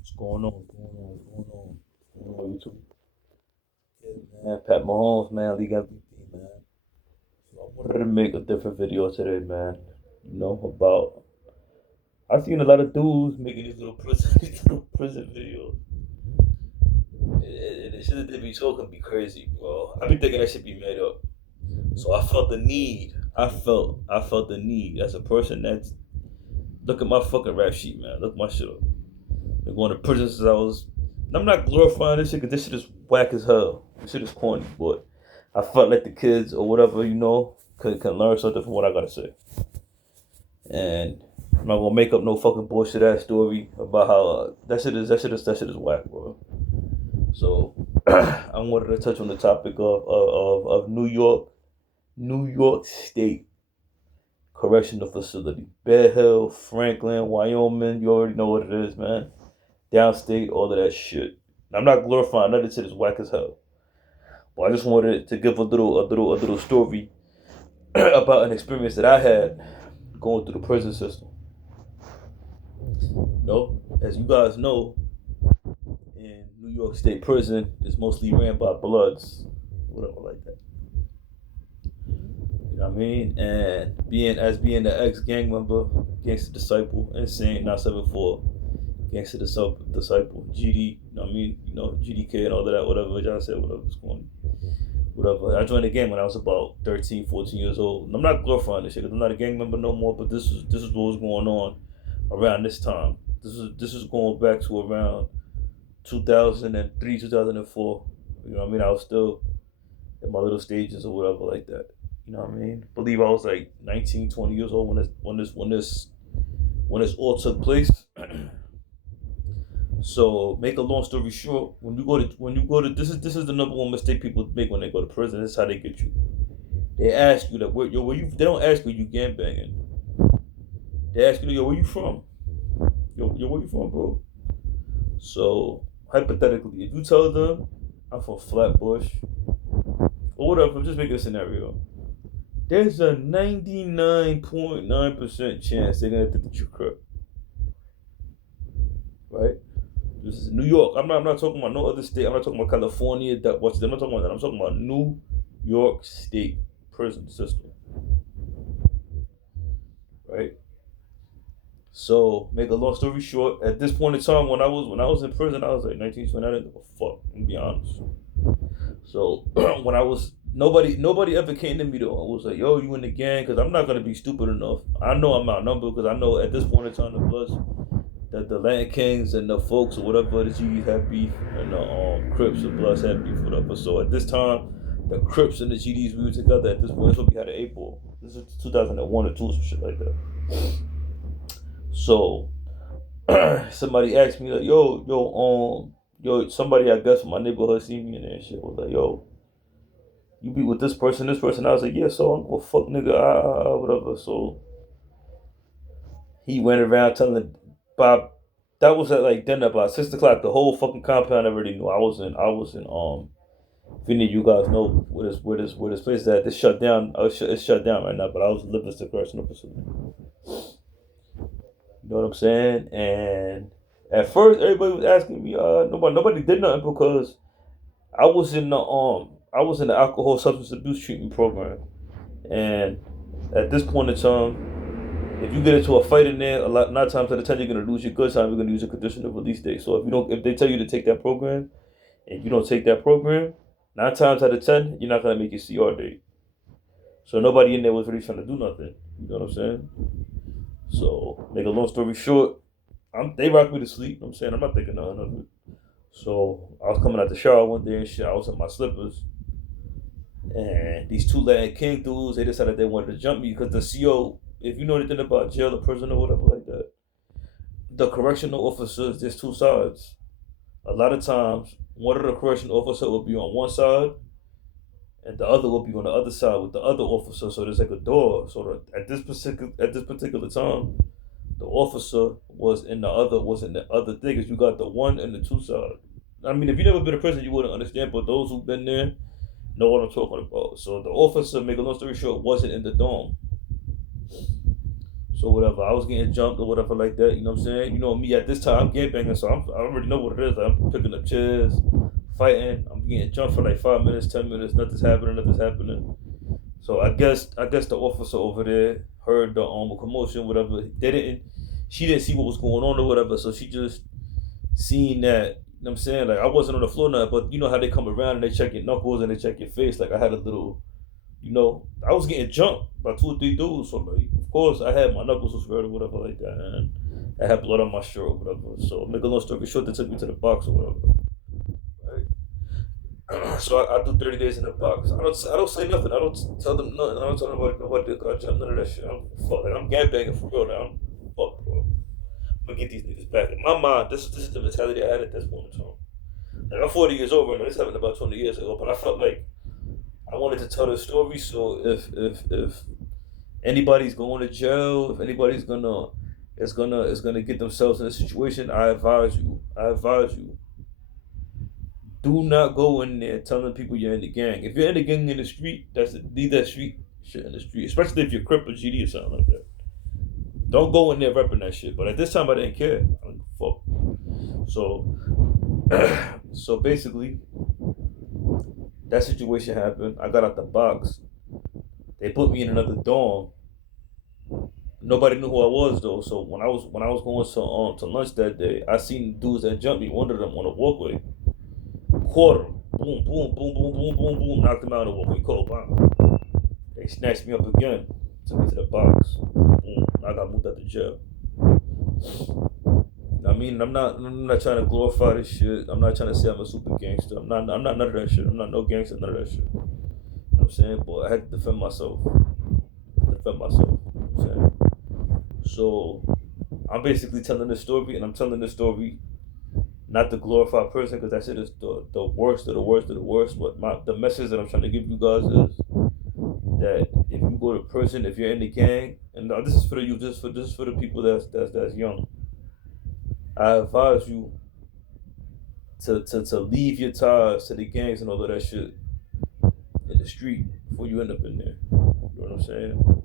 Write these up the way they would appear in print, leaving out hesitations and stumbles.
What's going on? What's going on? What's going on? What's going on, YouTube? Yeah, man. Pat Mahomes, man. League MVP, man. So I wanted to make a different video today, man. About I've seen a lot of dudes making these little prison, these little prison videos. And the shit that they be talking be crazy, bro. I be thinking that should be made up. So I felt the need. I felt the need as a person that's look at my fucking rap sheet, man. Look my shit up. Been going to prison since I was. And I'm not glorifying this shit because this shit is whack as hell. This shit is corny, but I felt like the kids or whatever, can learn something from what I gotta say. And I'm not gonna make up no fucking bullshit ass story about how that shit is whack, bro. So I wanted to touch on the topic of New York State Correctional Facility, Bear Hill, Franklin, Wyoming. You already know what it is, man. Downstate, all of that shit. I'm not glorifying none of this shit is whack as hell. But I just wanted to give a little story about an experience that I had going through the prison system. As you guys know, in New York State Prison, it's mostly ran by Bloods, whatever like that. You know what I mean? And being the ex gang member, gangster disciple, insane, not 7-4, gangster disciple, GD, you know what I mean? GDK and all of that, whatever y'all said, whatever's going whatever. I joined the gang when I was about 13, 14 years old. And I'm not glorifying this shit because I'm not a gang member no more, but this is what was going on around this time. This is going back to around 2003, 2004. You know what I mean? I was still in my little stages or whatever like that. You know what I mean? I believe I was like 19, 20 years old when this all took place. So make a long story short, when you go to this is the number one mistake people make when they go to prison. This is how they get you. They ask you that where you they don't ask you gang banging. They ask you, yo, where you from? Yo, where you from, bro? So hypothetically, if you tell them I'm from Flatbush or whatever, I'm just making a scenario. There's a 99.9% chance they're gonna think that you're crip, right? This is New York. I'm not talking about no other state. I'm not talking about California. I'm not talking about that. I'm talking about New York State prison system, right? So make a long story short, at this point in time, when I was in prison, I was like 19, 20. I didn't give a fuck. To be honest. So when I was nobody ever came to me though and was like, "Yo, you in the gang?" Because I'm not gonna be stupid enough. I know I'm outnumbered because I know at this point in time the Bloods, the Latin Kings and the folks or whatever the G's had beef and the Crips and Bloods had beef whatever. So at this time, the Crips and the GDs we were together at this point. That's what we had an April. This is 2001 or two or some shit like that. So somebody asked me like, yo, somebody I guess from my neighborhood seen me in there and shit. Was like, yo, you be with this person, this person. I was like, yeah, so I'm gonna fuck nigga, whatever. So he went around telling Bob. That was at like dinner about 6 o'clock. The whole fucking compound already knew. I was in. If any of you guys know where this place is at, it's shut down. It's shut down right now. But I was living in the correctional facility. You know what I'm saying? And at first, everybody was asking me. Nobody did nothing because I was in the alcohol substance abuse treatment program, and at this point in time, if you get into a fight in there, a lot 9 times out of 10 you're gonna lose your good time. You're gonna use a conditional release date. So if they tell you to take that program, and you don't take that program, 9 times out of 10 you're not gonna make your CR date. So nobody in there was really trying to do nothing. You know what I'm saying? So make a long story short, they rocked me to sleep. You know what I'm saying I'm not thinking nothing of it. So I was coming out the shower one day and shit. I was in my slippers, and these two Latin King dudes, they decided they wanted to jump me because the CO, if you know anything about jail or prison or whatever like that, the correctional officers, there's two sides. A lot of times, one of the correctional officer will be on one side, and the other will be on the other side with the other officer. So there's like a door. So at this particular time, the officer was in the other thing. Cause you got the one and the two side. I mean, if you never been to prison, you wouldn't understand. But those who've been there know what I'm talking about. So the officer, make a long story short, wasn't in the dome. So whatever, I was getting jumped or whatever like that. You know what I'm saying? You know me at this time, I'm gangbanging, so I already know what it is. I'm picking up chairs, fighting. I'm getting jumped for like 5 minutes, 10 minutes. Nothing's happening. Nothing's happening. So I guess the officer over there heard the commotion, whatever. They didn't. She didn't see what was going on or whatever. So she just seen that. You know what I'm saying? Like I wasn't on the floor now, but you know how they come around and they check your knuckles and they check your face. Like I had a little, I was getting jumped by 2 or 3 dudes. So like, of course, I had my knuckles was red or whatever like that, and I had blood on my shirt or whatever. So make a long story short, they took me to the box or whatever. Right? So I do 30 days in the box. I don't say nothing. I don't tell them nothing. I don't tell nobody what they got jumped. None of that shit. I'm gangbanging for real now. I'm fuck, bro. I'm gonna get these niggas back. In my mind, this is the mentality I had at this point in time. Like I'm 40 years old right now. This happened about 20 years ago, but I felt like I wanted to tell the story. So if anybody's going to jail, if anybody's gonna get themselves in a situation, I advise you, do not go in there telling people you're in the gang. If you're in the gang in the street, leave that street shit in the street, especially if you're Crip or GD or something like that. Don't go in there repping that shit. But at this time, I didn't care. I don't give a fuck. So, so basically, that situation happened. I got out the box. They put me in another dorm. Nobody knew who I was though. So when I was going to lunch that day, I seen dudes that jumped me. One of them on the walkway, caught him. Boom, boom, boom, boom, boom, boom, boom. Knocked him out of the walkway. Cold bomb. They snatched me up again. Took me to the box. Boom. I got moved out to jail. I mean, I'm not trying to glorify this shit. I'm not trying to say I'm a super gangster. I'm not none of that shit. I'm not no gangster, none of that shit. You know what I'm saying? But I had to defend myself. Defend myself. You know what I'm saying? So I'm basically telling this story, and I'm telling this story not to glorify a person because that shit is the worst of the worst of the worst. But the message that I'm trying to give you guys is that if you go to prison, if you're in the gang, and this is for the youth, this is for the people that's young. I advise you to leave your ties to the gangs and all of that shit in the street before you end up in there. You know what I'm saying?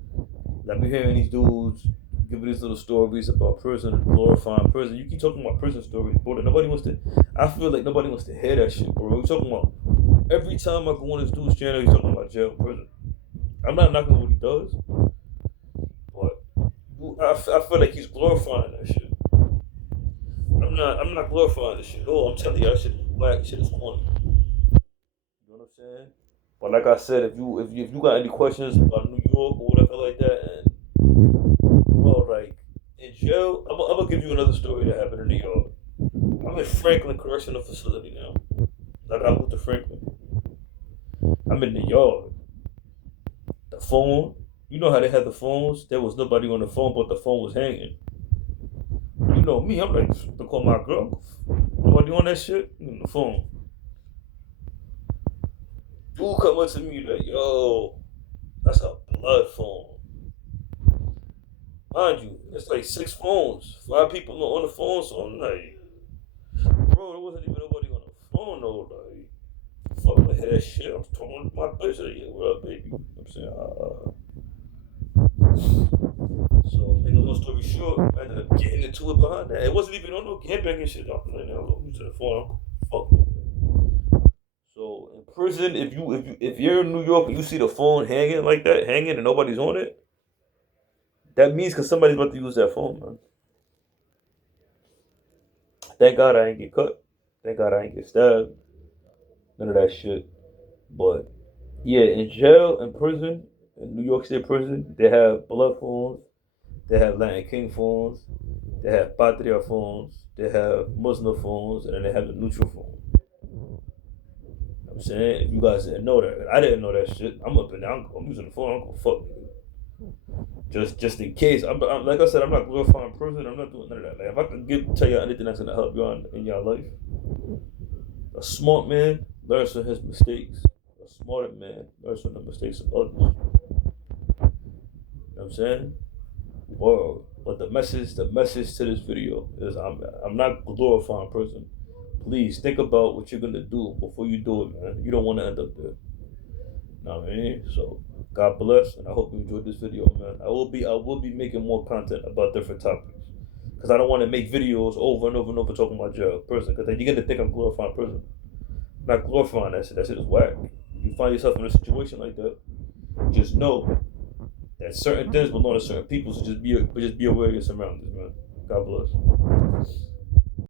Like we hearing these dudes giving these little stories about prison, glorifying prison. You keep talking about prison stories, bro. Nobody wants to. I feel like nobody wants to hear that shit, bro. We're talking about every time I go on this dude's channel, he's talking about jail, prison. I'm not knocking what he does, but I feel like he's glorifying that shit. I'm not glorifying this shit. Oh, I'm telling you, that shit is whack. Shit is corny. You know what I'm saying? But like I said, if you got any questions about New York or whatever like that, and well, like in jail, I'm gonna give you another story that happened in New York. I'm in Franklin Correctional Facility now. Like I moved to Franklin. I'm in the yard. The phone. You know how they had the phones? There was nobody on the phone, but the phone was hanging. You know me, I'm like, to call my girl. Nobody on that shit? On the phone. Dude come up to me like, yo, that's a blood phone. Mind you, it's like 6 phones, 5 people on the phone, so I'm like, bro, there wasn't even nobody on the phone though. Like, fuck with that shit. I'm talking to my bitch. Like, yeah, what up, baby? You know what I'm saying, so, make a long story short, I ended up getting into it behind that. It wasn't even on no gangbanging shit. I'm like, I'm to the phone. Fuck with it. So in prison, if you're in New York and you see the phone hanging like that, hanging and nobody's on it, that means because somebody's about to use that phone, man. Thank God I ain't get cut. Thank God I ain't get stabbed. None of that shit. But yeah, in jail, in prison, in New York State prison, they have blood phones, they have Latin King phones, they have Patria phones, they have Muslim phones, and then they have the neutral phone. You know what I'm saying? If you guys didn't know that, I didn't know that shit. I'm up in there, I'm using the phone, I'm gonna fuck. Just in case. Like I said, I'm not glorifying prison. I'm not doing none of that. Like if I can tell you anything that's gonna help you on in your life, a smart man learns from his mistakes. A smarter man learns from the mistakes of others. You know what I'm saying? Well, but the message to this video is I'm not glorifying prison. Please think about what you're gonna do before you do it, man. You don't want to end up there. Know what I mean? So God bless, and I hope you enjoyed this video, man. I will be making more content about different topics. Because I don't want to make videos over and over and over talking about jail prison. Because then you're gonna think I'm glorifying prison. I'm not glorifying that shit. That shit is whack. You find yourself in a situation like that, just know that certain things belong to certain people. So just be aware of your surroundings, man. God bless.